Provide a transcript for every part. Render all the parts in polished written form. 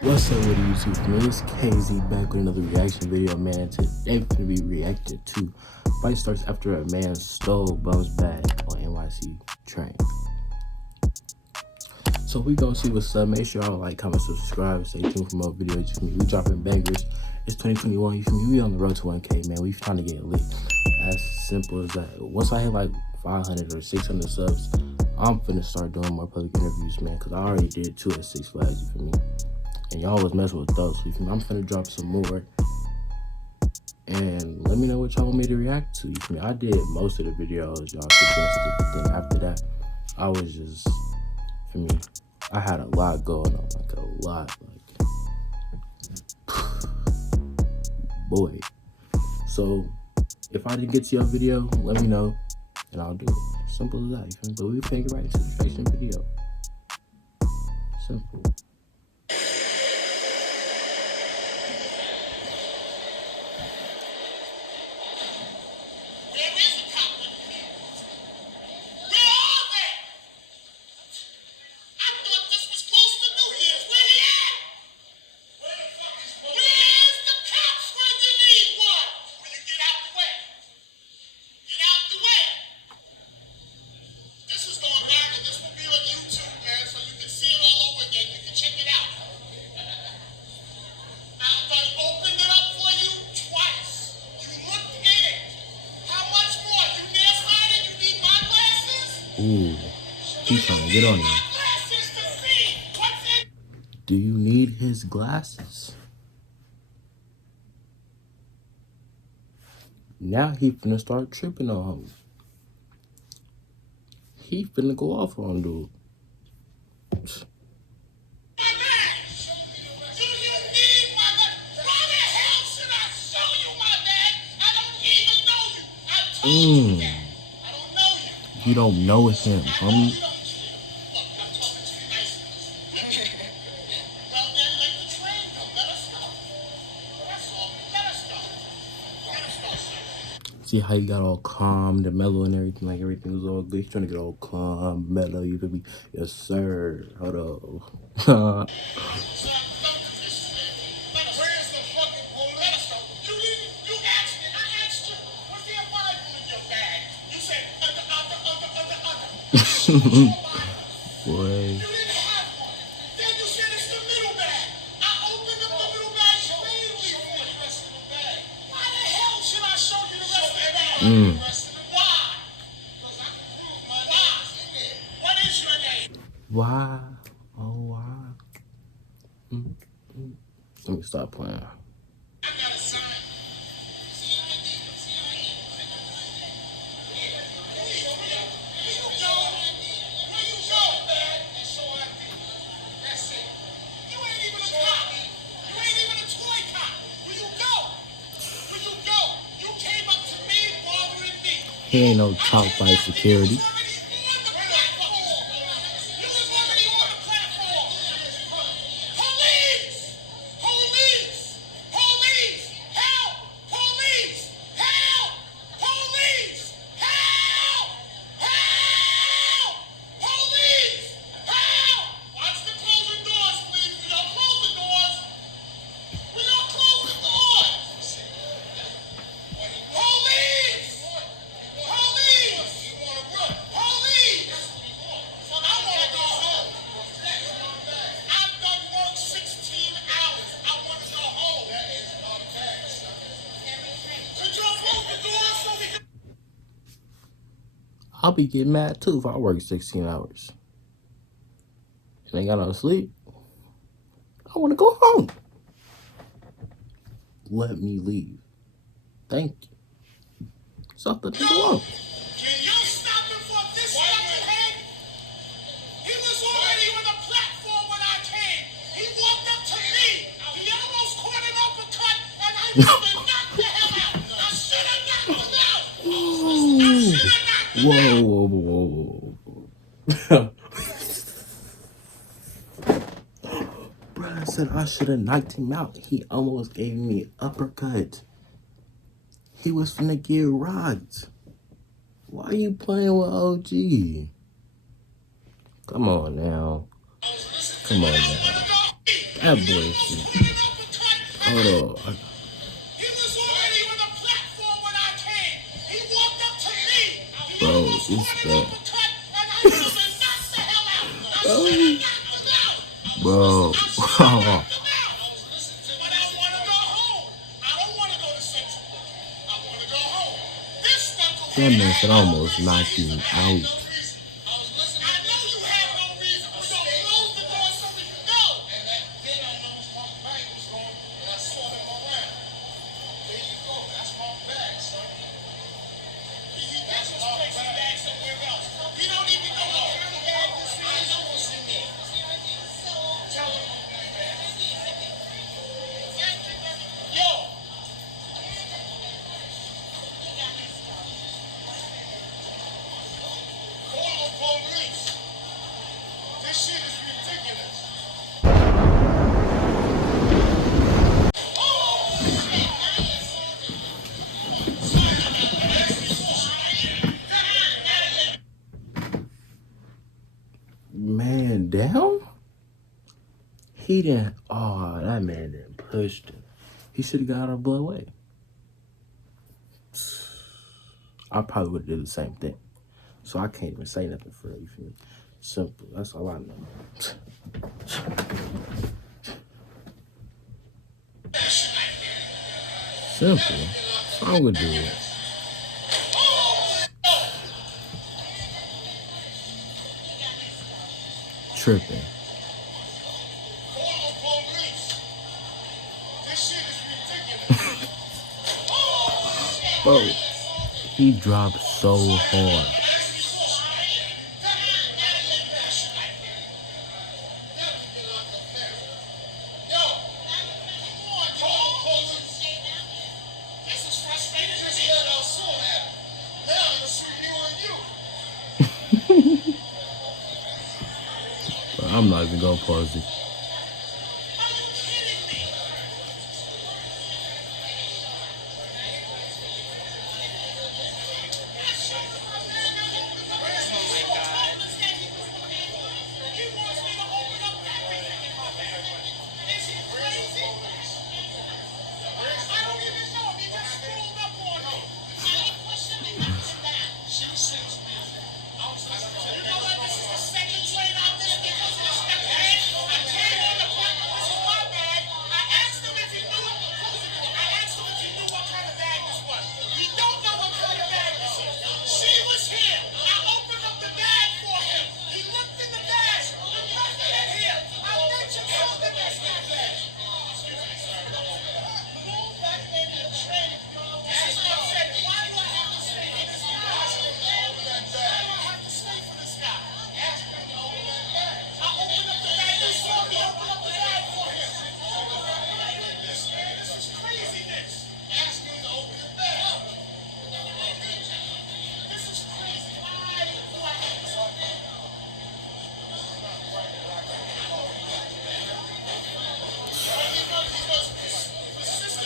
What's up with YouTube, man? It's KZ back with another reaction video, man. And today we're gonna be reacting to fight starts after a man stole Bum's bag on NYC train. So we gonna see what's up. Make sure y'all like, comment, subscribe, stay tuned for more videos. You feel me? We dropping bangers. It's 2021. You feel me? We on the road to 1K, man. We trying to get lit. As simple as that. Once I hit like 500 or 600 subs, I'm finna start doing more public interviews, man. Cause I already did 2 at 6 Flags. You feel me? And y'all was messing with those. So I'm finna drop some more. And let me know what y'all want me to react to. You feel me? I did most of the videos y'all suggested. Then after that, I was just, for me, I had a lot going on. Like a lot. Like, boy. So, if I didn't get to your video, let me know. And I'll do it. Simple as that. You feel me? But we can get right into the reaction video. Simple. Ooh, he's trying to get on you. Do you need his glasses? Now he finna start tripping on him. He finna go off on dude. You don't know him, homie. See how he got all calm, the mellow and everything, like everything was all good. He's trying to get all calm, mellow, you feel me? Yes, sir. Hold on. Boy. Why? Oh, why? Let me stop playing. He ain't no top 5 security. I'll be getting mad too if I work 16 hours and ain't got no sleep. I want to go home. Let me leave. Thank you. Something to go on. Can you stop him for this fucking head? He was already on the platform when I came. He walked up to me. He almost caught an uppercut, and I knocked the hell out. I should have knocked him out. I should have knocked him out. Whoa. Bruh, I said I should have knocked him out. He almost gave me an uppercut. He was finna get rocked. Why are you playing with OG? Come on now. Come on now. That boy shit. Hold on. He was already on the platform when I came. He walked up to me. He Bro, almost it's caught an bad. uppercut, and I told him, knock the hell out. I said, I knocked him out. Bro. I said, I knocked him out. But I want to go home. I don't want to go to Central. I want to go home. This knucklehead That man said had no almost reason. knocked him I out. know you had no reason. So close the door so we can go. And then I noticed my bag was gone, and I saw him around. There you go. That's my bag, son. That's my bag somewhere else. You don't even know what kind of bag this is. I know what's in there. Tell him. Yo. Call the police. This shit is ridiculous. Man down? He didn't. Oh, that man didn't push him. He should have got out of blood away. I probably would have did the same thing. So I can't even say nothing for you. Feel me? Simple. That's all I know. Simple. So I would do it. Tripping. Call the police. This shit is ridiculous. Bro, he dropped so hard. Bro, I'm not even gonna pause it.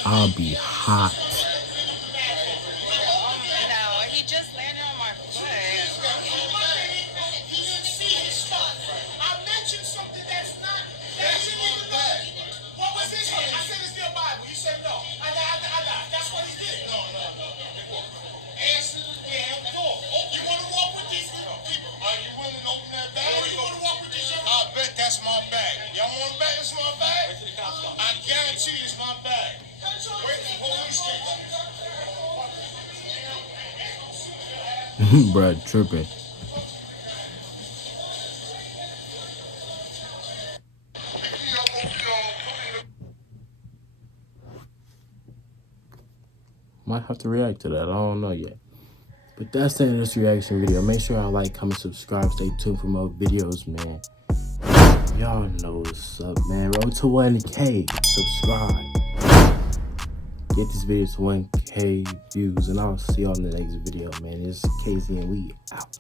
I'll be hot. No, he just landed on my foot. I mentioned something that's not. What was this? I said it's your Bible. You said no. I lied. That's what he did. No. Answer the damn door. You want to walk with these people? Are you willing to open that bag? You want to walk with these? I bet that's my bag. Y'all want to bet it's my bag? I guarantee it's my bag. Wait for police station. Bruh, tripping. Might have to react to that. I don't know yet. But that's the end of this reaction video. Make sure y'all like, comment, subscribe. Stay tuned for more videos, man. Y'all know what's up, man. Road to 1K. Subscribe. Get this video to 1K views. And I'll see y'all in the next video, man. It's KZ and we out.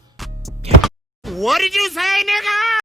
What did you say, nigga?